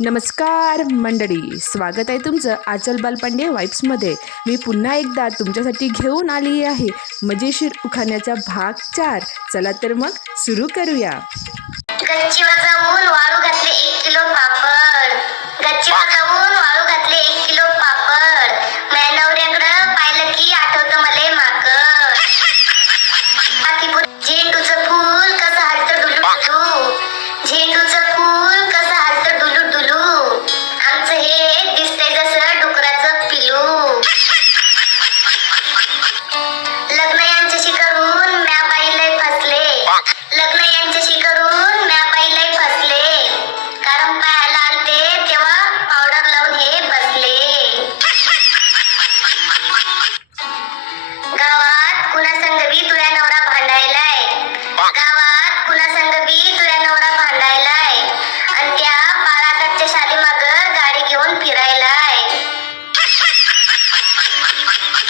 नमस्कार मंडळी, स्वागत आहे तुमचं आचल बालपांडे वाईब्समध्ये। मी पुन्हा एकदा तुमच्यासाठी घेऊन आली आहे मजेशीर उखाण्याचा भाग 4। चला तर मग सुरू करूया। गच्चीवर जाऊन वाळू घातले 1 किलो पापड। गच्चीवर जाऊन वाळू घातले 1 किलो पापड। माझ्या नवऱ्याकडं पाहिलं की आठवतं मले माकड। झेंडूचं फूल कसं हलतं डुलू डुलू। झेंडूचं फूल कसं हलतं डुलू डुलू। आमचं हे दिसतंय जसं डुकराचं पिलू। लग्न यांच्याशी करून म्या बाई लय फसले। लग्न यांच्याशी करून म्या बाई लय फसले। कारण पायाला आलते तेव्हा पावडर लावून हे बसले। गावात कुणा संगबी तुझ्या नवरा भांडायलाय। गावात कुणा संगबी तुझ्या नवरा भांडायलाय। आणि त्या बाळाकडच्या शालीमागं गाडी घेऊन फिरायलाय।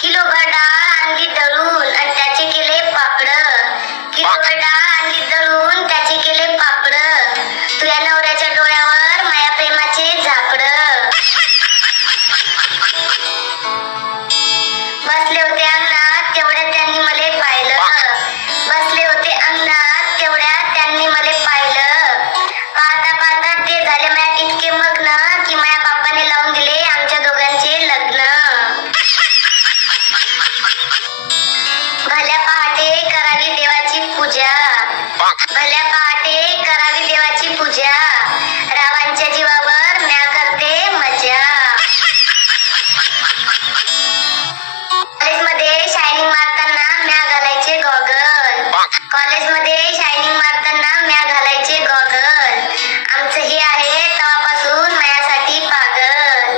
किलोभर डाळ आणली दळून आणि त्याचे केले पापड। किलोभर डाळ आणली दळून त्याचे केले पापड। तुझ्या नवऱ्याच्या डोळ्यावर माया प्रेमाचे झापड। बसले होते अंगणात तेवढ्यात त्यांनी मले पाहिलं। बसले होते अंगणात तेवढ्यात त्यांनी मले पाहिलं। पाहता पाहता ते झाले मायात इतके मग्न की माया बापाने लावून दिले आमच्या दोघांचे लग्न। भल्या पहाटे करावी देवाची पूजा। भल्या पहाटे करावी देवाची पूजा। रावांच्या जीवावर म्या करते मजा। कॉलेजमध्ये शायनिंग मारताना म्या घालायचे गॉगल। कॉलेजमध्ये शायनिंग मारताना म्या घालायचे गॉगल। आमचं हे आहे तेव्हापासून मायासाठी पागल।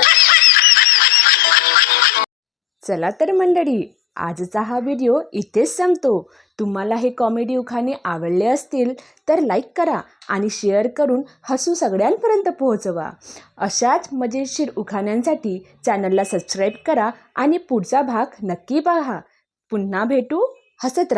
चला तर मंडळी, आजचा हा व्हिडिओ इथेच संपतो। तुम्हाला हे कॉमेडी उखाणे आवडले असतील तर लाईक करा आणि शेअर करून हसू सगळ्यांपर्यंत पोहोचवा। अशाच मजेशीर उखाण्यांसाठी चॅनलला सबस्क्राईब करा आणि पुढचा भाग नक्की पहा। पुन्हा भेटू, हसत राहा।